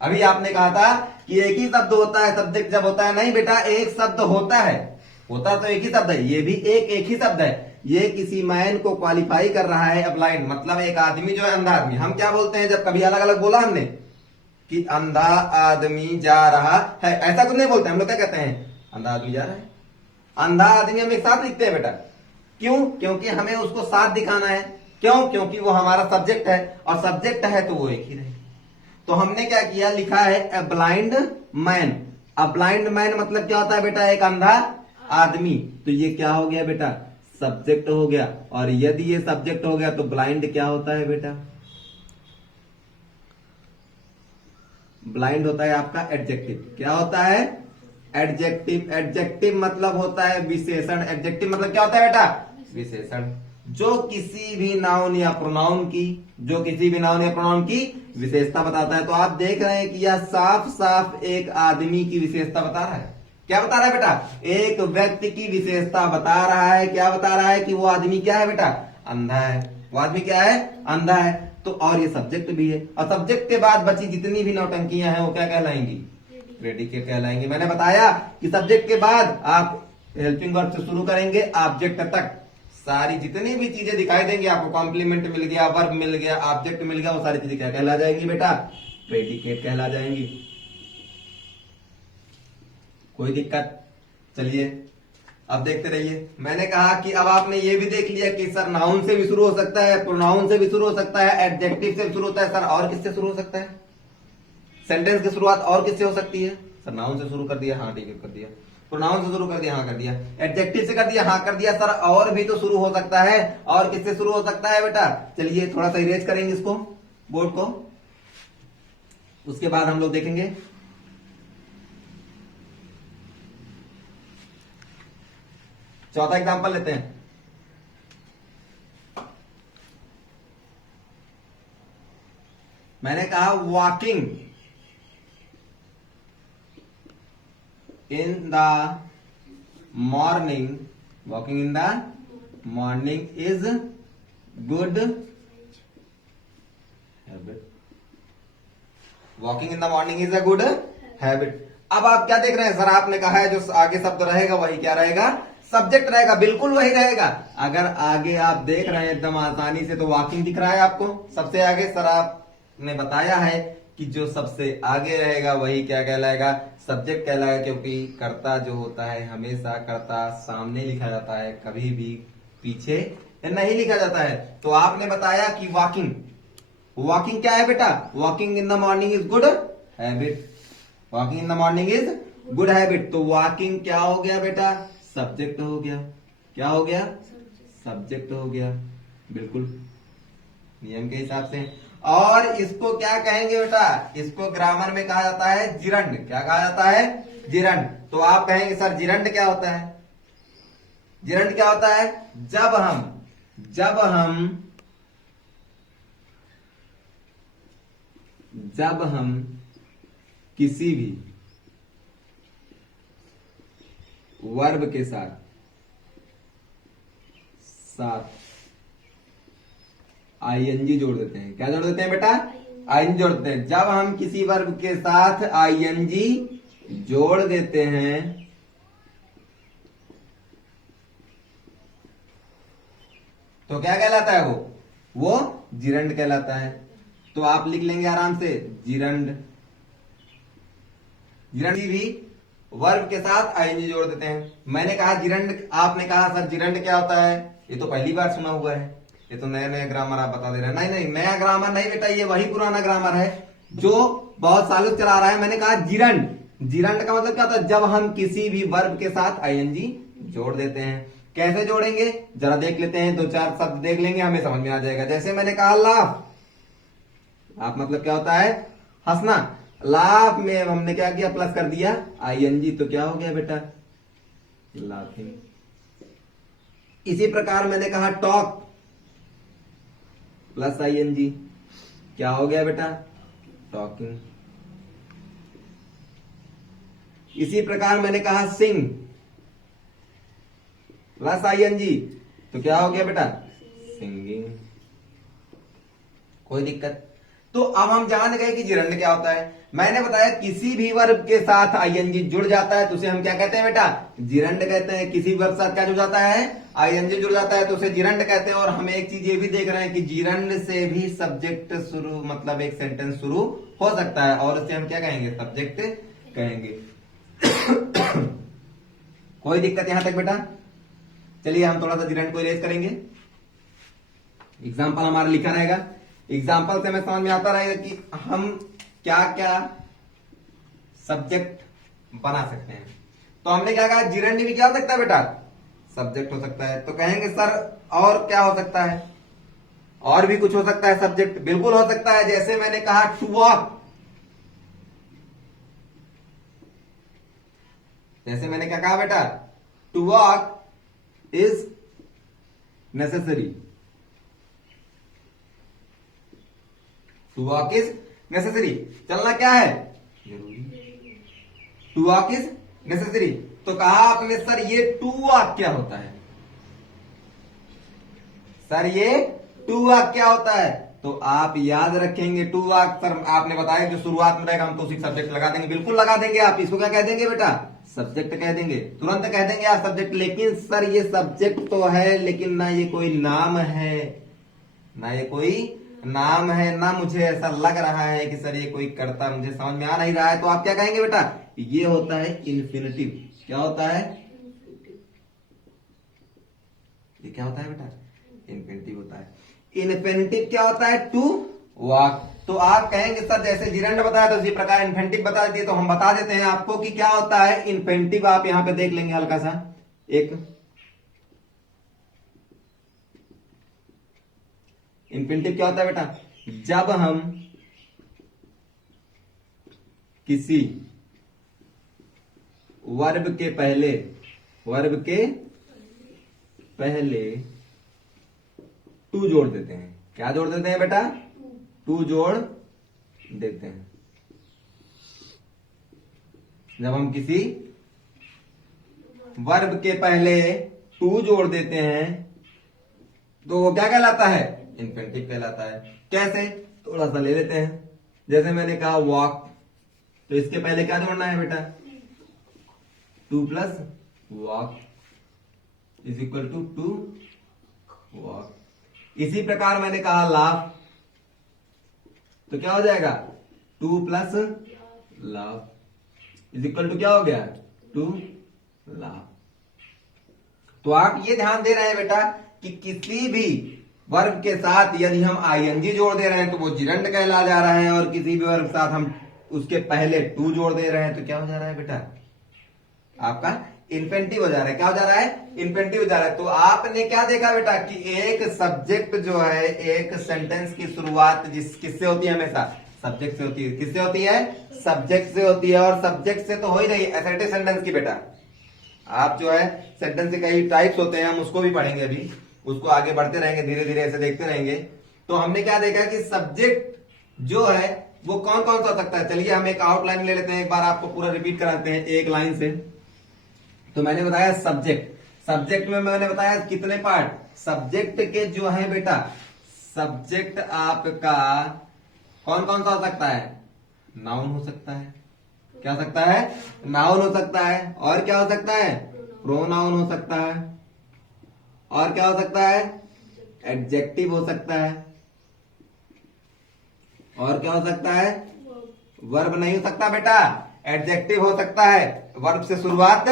अभी आपने कहा था कि एक ही शब्द होता है सब्जेक्ट जब होता है। नहीं बेटा, एक शब्द होता है, होता तो एक ही शब्द है, ये भी एक ही शब्द है। ये किसी मैन को क्वालिफाई कर रहा है, ब्लाइंड मतलब एक आदमी जो है, अंधा आदमी। हम क्या बोलते हैं जब कभी अलग अलग बोला हमने कि अंधा आदमी जा रहा है, ऐसा कुछ नहीं बोलते हम लोग, क्या कहते हैं, अंधा आदमी जा रहा है। अंधा आदमी हम एक साथ लिखते हैं बेटा, क्यों, क्योंकि हमें उसको साथ दिखाना है। क्यों, क्योंकि वो हमारा सब्जेक्ट है, और सब्जेक्ट है तो वो एक ही रहे। तो हमने क्या किया, लिखा है a blind man. A blind man मतलब क्या होता है बेटा, एक अंधा आदमी। तो ये क्या हो गया बेटा, सब्जेक्ट हो गया। और यदि ये सब्जेक्ट हो गया तो ब्लाइंड क्या होता है बेटा, ब्लाइंड होता है आपका एडजेक्टिव। क्या होता है, एडजेक्टिव। एडजेक्टिव मतलब होता है विशेषण। एडजेक्टिव मतलब क्या होता है बेटा, विशेषण। जो किसी भी नाउन या प्रोनाउन की, जो किसी भी नाउन या प्रोनाउन की विशेषता बताता है। तो आप देख रहे हैं कि यह साफ साफ एक आदमी की विशेषता बता रहा है। क्या बता रहा है बेटा, एक व्यक्ति की विशेषता बता रहा है। क्या बता रहा है कि वो आदमी क्या है बेटा, अंधा है। वो आदमी क्या है, अंधा है। तो और ये सब्जेक्ट भी है, और सब्जेक्ट के बाद बची जितनी भी नौटंकियां हैं वो क्या कहलाएंगी, प्रेडिकेट कहलाएंगे। मैंने बताया कि सब्जेक्ट के बाद आप हेल्पिंग वर्ब से शुरू करेंगे ऑब्जेक्ट तक, सारी जितनी भी चीजें दिखाई देंगी आपको, कॉम्प्लीमेंट मिल गया, वर्ब मिल गया, ऑब्जेक्ट मिल गया, वो सारी चीजें क्या कहला जाएंगी बेटा, प्रेडिकेट कहला जाएंगी। कोई दिक्कत, चलिए अब देखते रहिए। मैंने कहा कि अब आपने ये भी देख लिया कि सर नाउन से भी शुरू हो सकता है, प्रोनाउन से भी शुरू हो सकता है, एडजेक्टिव से भी शुरू होता है। सर और किससे शुरू हो सकता है, सेंटेंस की शुरुआत और किससे हो सकती है, सर नाउन से शुरू कर दिया, हाँ ठीक है कर दिया। प्रोनाउन से शुरू कर दिया, हाँ कर दिया। एडजेक्टिव से कर दिया, हाँ कर दिया। सर और भी तो शुरू हो सकता है, और किससे शुरू हो सकता है बेटा, चलिए थोड़ा सा इरेज करेंगे इसको, बोर्ड को, उसके बाद हम लोग देखेंगे। चौथा एग्जांपल लेते हैं। मैंने कहा walking in the morning, walking in the morning is good habit, walking in the morning is a good habit. अब आप क्या देख रहे हैं सर, आपने कहा है जो आगे शब्द रहेगा वही क्या रहेगा, सब्जेक्ट रहेगा, बिल्कुल वही रहेगा। अगर आगे आप देख रहे हैं एकदम आसानी से तो वॉकिंग दिख रहा है आपको सबसे आगे, सर आपने बताया है कि जो सबसे आगे रहेगा वही क्या कहलाएगा, सब्जेक्ट कहलाएगा, क्योंकि कर्ता जो होता है हमेशा कर्ता सामने लिखा जाता है, कभी भी पीछे नहीं लिखा जाता है। तो आपने बताया कि वॉकिंग, वॉकिंग क्या है बेटा, walking in the morning is good habit, walking in the morning is good habit. तो वॉकिंग क्या हो गया बेटा, सब्जेक्ट हो गया, क्या हो गया, सब्जेक्ट हो गया, बिल्कुल नियम के हिसाब से। और इसको क्या कहेंगे बेटा, इसको ग्रामर में कहा जाता है जिरंड, क्या कहा जाता है, जिरंड। तो आप कहेंगे सर जिरंड क्या होता है, जिरंड क्या होता है, जब हम किसी भी वर्ब के साथ आईएनजी जोड़ देते हैं, क्या जोड़ देते हैं बेटा, आईएनजी जोड़ देते हैं। जब हम किसी वर्ब के साथ आईएनजी जोड़ देते हैं तो क्या कहलाता है, वो जिरंड कहलाता है। तो आप लिख लेंगे आराम से जिरंड, जिरंड भी वर्ब के साथ आईएनजी जोड़ देते हैं। मैंने कहा जिरंड, आपने कहा सर जिरंड क्या होता है, ये तो पहली बार सुना हुआ है, ये तो नया नया ग्रामर आप बता दे रहे हैं। नहीं नहीं, नया ग्रामर नहीं बेटा, ये वही पुराना ग्रामर है जो बहुत सालों से चला रहा है। मैंने कहा जिरंड, जिरंड का मतलब क्या होता है, जब हम किसी भी वर्ब के साथ आईएनजी जोड़ देते हैं। कैसे जोड़ेंगे जरा देख लेते हैं, दो चार शब्द देख लेंगे, हमें समझ में आ जाएगा। जैसे मैंने कहा लाफ, लाफ मतलब क्या होता है, हंसना। लाफ में हमने क्या किया, प्लस कर दिया आईएनजी, तो क्या हो गया बेटा, लाफिंग। इसी प्रकार मैंने कहा टॉक प्लस आईएनजी, क्या हो गया बेटा, टॉकिंग। इसी प्रकार मैंने कहा सिंग प्लस आईएनजी, तो क्या हो गया बेटा, सिंगिंग। कोई दिक्कत। तो अब हम जान गए कि जिरंड क्या होता है। मैंने बताया किसी भी वर्ब के साथ आईएनजी जुड़ जाता है तो उसे हम क्या कहते हैं बेटा, जिरंड कहते हैं। किसी वर्ब के साथ क्या जुड़ जाता है, आईएनजी जुड़ जाता है तो उसे जिरंड कहते हैं। और हम एक चीज ये भी देख रहे हैं कि जिरंड से भी सब्जेक्ट शुरू, मतलब एक सेंटेंस शुरू हो सकता है और उसे हम क्या कहेंगे, सब्जेक्ट कहेंगे। कोई दिक्कत यहां तक बेटा। चलिए हम थोड़ा सा जिरंड को इरेज करेंगे। एग्जाम्पल हमारा लिखा रहेगा, एग्जाम्पल से हमें समझ में आता रहेगा कि हम क्या क्या सब्जेक्ट बना सकते हैं। तो हमने क्या कहा, जिरंड भी क्या हो सकता है बेटा, सब्जेक्ट हो सकता है। तो कहेंगे सर और क्या हो सकता है, और भी कुछ हो सकता है सब्जेक्ट, बिल्कुल हो सकता है। जैसे मैंने कहा टू वॉक, जैसे मैंने क्या कहा बेटा, to walk is necessary, to walk is necessary, चलना क्या है, जरूरी। To walk is necessary. तो कहा आपने सर ये टू वॉक क्या होता है, सर ये टू वॉक क्या होता है। तो आप याद रखेंगे टू वॉक, सर आपने बताया जो शुरुआत में रहेगा हम तो उसी सब्जेक्ट लगा देंगे, बिल्कुल लगा देंगे। आप इसको क्या कह देंगे बेटा, सब्जेक्ट कह देंगे, तुरंत कह देंगे आप सब्जेक्ट। लेकिन सर ये सब्जेक्ट तो है लेकिन ना ये कोई नाम है, ना ये कोई नाम है, ना मुझे ऐसा लग रहा है कि सर ये कोई कर्ता, मुझे समझ में आ नहीं रहा है। तो आप क्या कहेंगे बेटा, ये होता है इन्फिनिटिव। क्या होता है, ये क्या होता है बेटा, इन्फिनिटिव होता है। इन्फिनिटिव क्या होता है, टू वॉक। तो आप कहेंगे सर जैसे जिरंड बताया तो इसी प्रकार इन्फिनिटिव बता दिए, तो हम बता देते हैं आपको कि क्या होता है इन्फिनिटिव। आप यहां पे देख लेंगे हल्का सा एक इन्फिनिटिव क्या होता है बेटा, जब हम किसी वर्ब के पहले टू जोड़ देते हैं। क्या जोड़ देते हैं बेटा, टू जोड़ देखते हैं। जब हम किसी वर्ब के पहले टू जोड़ देते हैं तो वो क्या कहलाता है? इन्फिनिटिव कहलाता है। कैसे? थोड़ा सा ले लेते हैं। जैसे मैंने कहा वॉक, तो इसके पहले क्या जोड़ना है बेटा? To plus walk is equal to to walk. इसी प्रकार मैंने कहा लाफ, तो क्या हो जाएगा? To plus laugh is equal to क्या हो गया? To laugh. तो आप ये ध्यान दे रहे हैं बेटा कि किसी भी वर्ब के साथ यदि हम आईएनजी जोड़ दे रहे हैं तो वो जिरंड कहला जा रहा है, और किसी भी वर्ब के साथ हम उसके पहले टू जोड़ दे रहे हैं तो क्या हो जा रहा है बेटा? आपका इन्फिनिटिव हो जा रहा है। क्या हो जा रहा है? इन्फिनिटिव हो जा रहा है। तो आपने क्या देखा बेटा कि एक सब्जेक्ट जो है, एक सेंटेंस की शुरुआत किससे होती है? हमेशा सब्जेक्ट से होती है। किससे होती है? सब्जेक्ट से होती है। और सब्जेक्ट से तो हो ही रही है असर्टिव सेंटेंस की बेटा। आप जो है सेंटेंस के कई टाइप्स होते हैं, हम उसको भी पढ़ेंगे, अभी उसको आगे बढ़ते रहेंगे, धीरे धीरे ऐसे देखते रहेंगे। तो हमने क्या देखा कि सब्जेक्ट जो है वो कौन कौन सा हो सकता है। चलिए हम एक आउटलाइन ले लेते हैं, एक बार आपको पूरा रिपीट कराते हैं एक लाइन से। तो मैंने बताया सब्जेक्ट में मैंने बताया कितने पार्ट? सब्जेक्ट के जो है बेटा, सब्जेक्ट आपका कौन कौन सा हो सकता है? नाउन हो सकता है। क्या हो सकता है? नाउन हो सकता है। और क्या हो सकता है? प्रोनाउन हो सकता है। और क्या हो सकता है? एडजेक्टिव हो सकता है। और क्या हो सकता है? वर्ब नहीं हो सकता बेटा, एडजेक्टिव हो सकता है। वर्ब से शुरुआत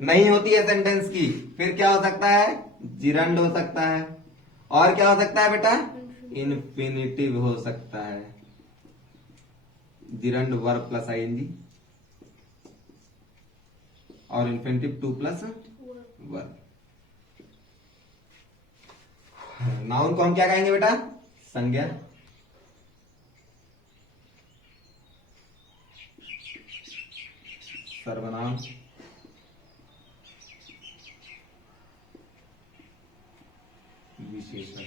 नहीं होती है सेंटेंस की। फिर क्या हो सकता है? जिरंड हो सकता है। और क्या हो सकता है बेटा? इन्फिनिटिव हो सकता है। जिरंड वर्ब प्लस आईएनजी, और infinitive two plus verb. Noun को हम क्या कहेंगे बेटा? संज्ञा। सर्वनाम। विशेषण।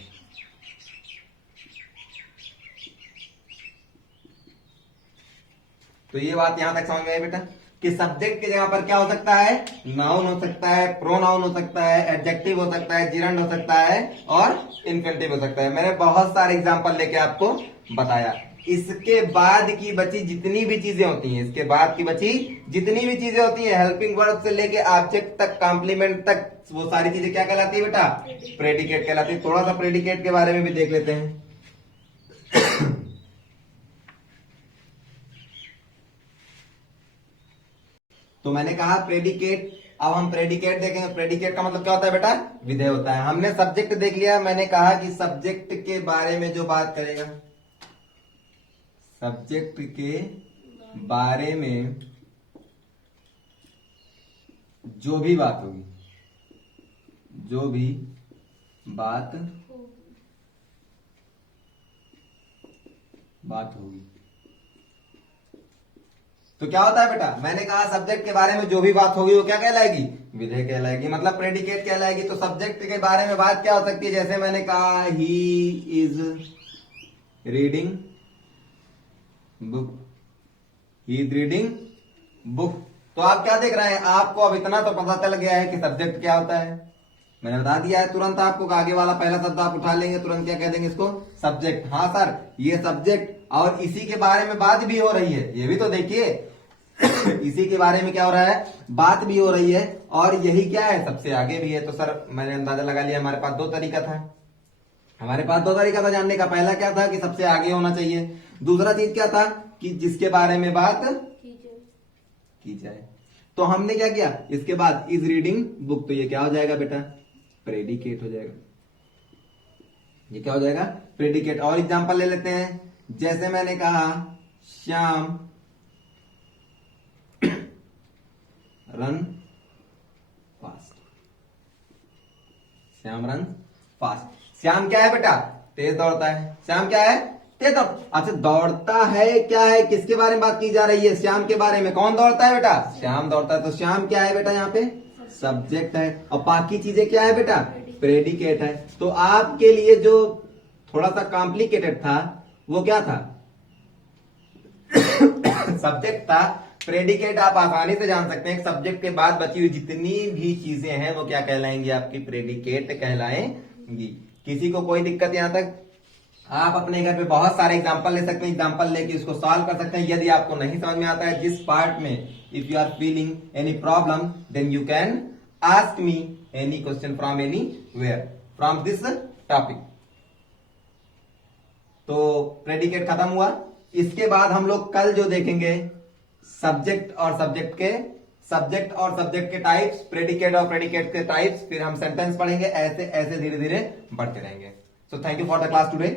तो ये बात यहां तक समझ गए बेटा कि सब्जेक्ट की जगह पर क्या हो सकता है? नाउन हो सकता है, प्रोनाउन हो सकता है, एडजेक्टिव हो सकता है, जिरंड हो सकता है, और इन्फिनिटिव हो सकता है। मैंने बहुत सारे एग्जांपल लेके आपको बताया। इसके बाद की बची जितनी भी चीजें होती हैं, इसके बाद की बची जितनी भी चीजें होती हैं, हेल्पिंग वर्ब से लेके ऑब्जेक्ट तक, कॉम्प्लीमेंट तक, वो सारी चीजें क्या कहलाती है बेटा? प्रेडिकेट कहलाती है। थोड़ा सा प्रेडिकेट के बारे में भी देख लेते हैं। तो मैंने कहा प्रेडिकेट। अब हम प्रेडिकेट देखेंगे। प्रेडिकेट का मतलब क्या होता है बेटा? विधेय होता है। हमने सब्जेक्ट देख लिया। मैंने कहा कि सब्जेक्ट के बारे में जो बात करेगा, सब्जेक्ट के बारे में जो भी बात होगी, जो भी बात होगी, तो क्या होता है बेटा? मैंने कहा सब्जेक्ट के बारे में जो भी बात होगी वो क्या कहलाएगी? विधेय कहलाएगी, मतलब प्रेडिकेट कहलाएगी। तो सब्जेक्ट के बारे में बात क्या हो सकती है? जैसे मैंने कहा he is reading book, he is reading book. तो आप क्या देख रहे हैं? आपको अब इतना तो पता चल गया है कि सब्जेक्ट क्या होता है। मैंने बता दिया है तुरंत आपको, आगे वाला पहला शब्द आप उठा लेंगे, तुरंत क्या कह देंगे इसको? सब्जेक्ट। हाँ सर, ये सब्जेक्ट, और इसी के बारे में बात भी हो रही है, ये भी तो देखिए। इसी के बारे में क्या हो रहा है? बात भी हो रही है, और यही क्या है? सबसे आगे भी है। तो सर मैंने अंदाजा लगा लिया, हमारे पास दो तरीका था। जानने का। पहला क्या था कि सबसे आगे होना चाहिए। दूसरा चीज क्या था कि जिसके बारे में बात की जाए। तो हमने क्या किया? इसके बाद इज रीडिंग बुक, तो ये क्या हो जाएगा बेटा? प्रेडिकेट हो जाएगा। ये क्या हो जाएगा? प्रेडिकेट। और एग्जांपल ले लेते हैं। जैसे मैंने कहा Shyam run fast, Shyam run fast. Shyam क्या है बेटा? तेज दौड़ता है। श्याम क्या है? तेज दौड़। अच्छा, दौड़ता है क्या है? किसके बारे में बात की जा रही है? श्याम के बारे में। कौन दौड़ता है बेटा? श्याम दौड़ता है। तो श्याम क्या है बेटा? यहाँ पे सब्जेक्ट है, और बाकी चीजें क्या है बेटा? प्रेडिकेट है। तो आपके लिए जो थोड़ा सा कॉम्प्लिकेटेड था वो क्या था? सब्जेक्ट था, प्रेडिकेट आप आसानी से जान सकते हैं। सब्जेक्ट के बाद बची हुई जितनी भी चीजें हैं वो क्या कहलाएंगी, आपकी प्रेडिकेट कहलाएंगी। किसी को कोई दिक्कत यहां तक? आप अपने घर पे बहुत सारे एग्जांपल ले सकते हैं, एग्जांपल लेके उसको सॉल्व कर सकते हैं। यदि आपको नहीं समझ में आता है जिस पार्ट में, if you are feeling any problem, then you can ask me any question from anywhere from this topic. तो प्रेडिकेट खत्म हुआ। इसके बाद हम लोग कल जो देखेंगे सब्जेक्ट और सब्जेक्ट के टाइप्स, प्रेडिकेट और प्रेडिकेट के टाइप्स, फिर हम सेंटेंस पढ़ेंगे। ऐसे ऐसे धीरे धीरे बढ़ते रहेंगे। So thank you for the class today.